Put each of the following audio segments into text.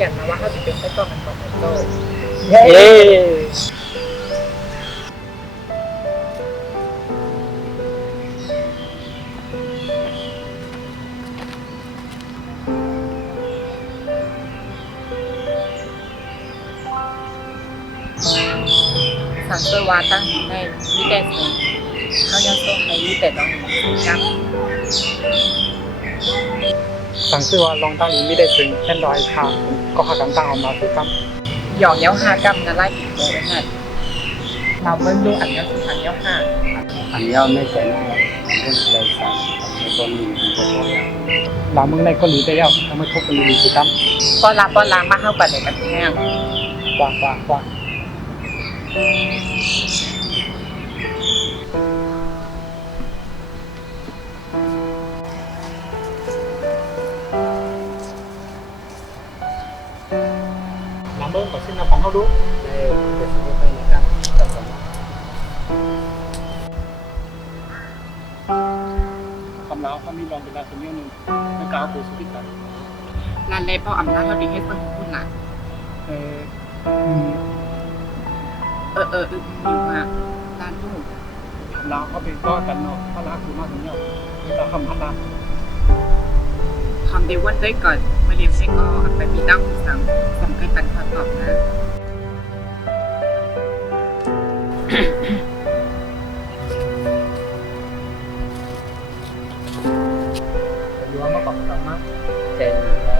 กันนะว่าเขาจะเป็นไส้กรอกมันก่อนไส้โต้เย้สั่งเพื่อวาตั้งในวิเดสเขายังส่งในวิเดสลองครับ สั่งซื้อว่าลองตั้งนี้ไม่ได้ถึงเช่นร้อยค่ะก็หากันตั้งออกมาคือครับ หยอกเย้าห้ากรัมนะไล่ผิดตัวนั่นเราเบิ่งดูอันนี้คือทางเย้าห้า อันนี้ไม่ใช่หน้าเรื่องอะไรสั่งในตอนนี้มันจะพอแล้ว เราเมืองในก็หลีได้แล้วทำไมทุกคนหลีคือครับ ป้อนลามาเข้ากันในกันแห้ง กว่าน้ำเบิ้งก่อนสิ้นน้ำปันเขาดู เป็นสิ่งที่ไม่ได้ครับจำสำคัญ คำลาวเขามีลองเป็นดาวคนเดียวหนึ่งในกาวปูสุพิตา ร้านเล็บเอาอำนาจเขาดีให้คนพูดหนัก เออ อยู่มาร้านลูก คำลาวเขาเป็นก็กันเนาะเขารักคือมากถึงเนี่ยเราคำพันละ คำเดวันได้ก่อนมาเรียนใช้ก็ไปมีตั้งสั่งสำคัญปันความตอบนะ อยู่ว่าเมื่อก่อนกลับมา แต่แล้วก็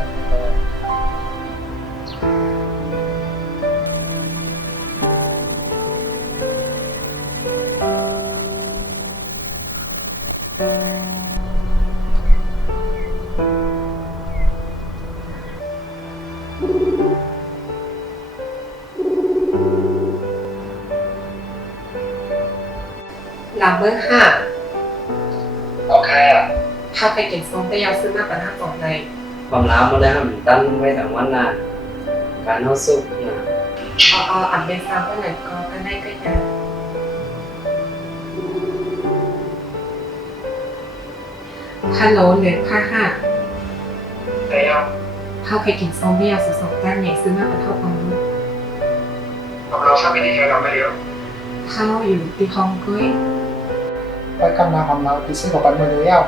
ลำเบอร์ห้า โอเคอ่ะ ถ้าไปกินส้มได้ยาวซื้อมากกว่าห้าของใน ความล้ามาแล้วมันตั้งไว้แต่วันนานการเข้าซุปนะ อันเป็นซ้ำเมื่อไหร่ก็ได้ก็ได้ฮัลโหลเหลือค่าห้า แต่ยัง ถ้าไปกินส้มได้ยาวสองจานใหญ่ซื้อมากกว่าเท่าของนู้น เราชอบวิธีการเราไม่เลี้ยว ข้าวอยู่ที่คลองกุ้ย ไปคำลาวคำลาวที่ซื้อกับปันมือเดียว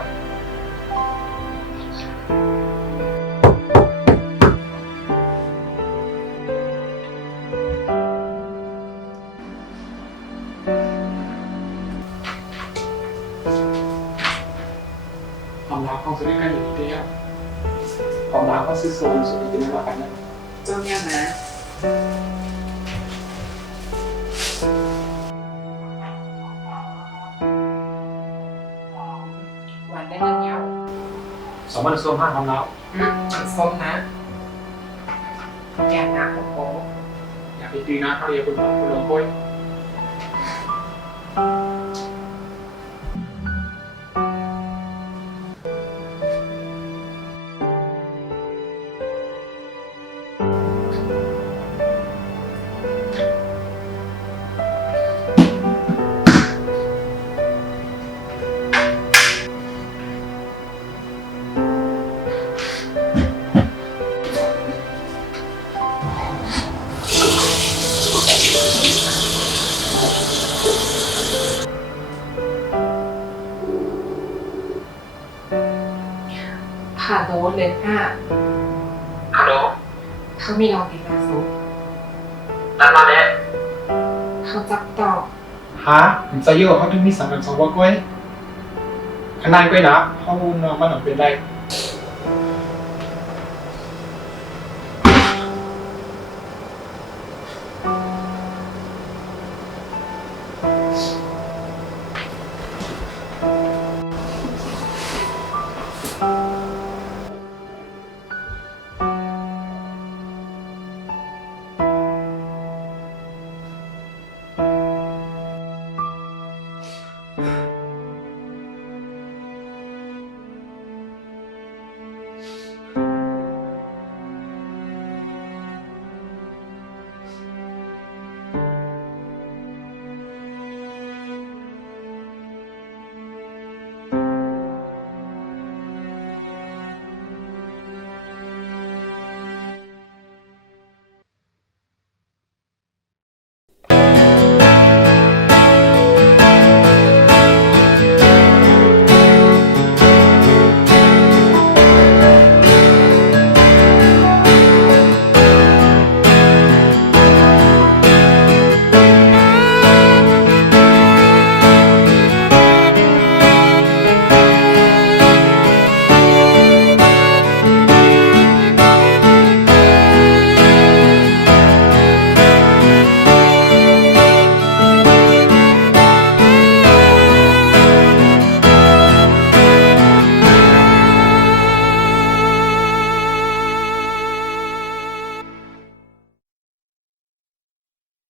ความรักของสุริกันอยู่ที่เดียวความรักก็ซื้อโซนสุริกันมากันนะ เจ้าเนี่ยนะหวานได้เงินเยอะ 2,500ความรัก ส้มนะแกงน้ำของโป๊ อยากไปตีนะเขาเรียกคุณลงปุ้ยผ่าโดสเลยค่ะ ฮัลโหล เขามีลองกินยาสูบ นั่นมาเนี่ย เขาจับต่อ ฮะผมจะเยอะเขาถึงมีสังกัด2 ว่าก้วยขนาดก้วยนะเขานอนมาหนังเป็นไร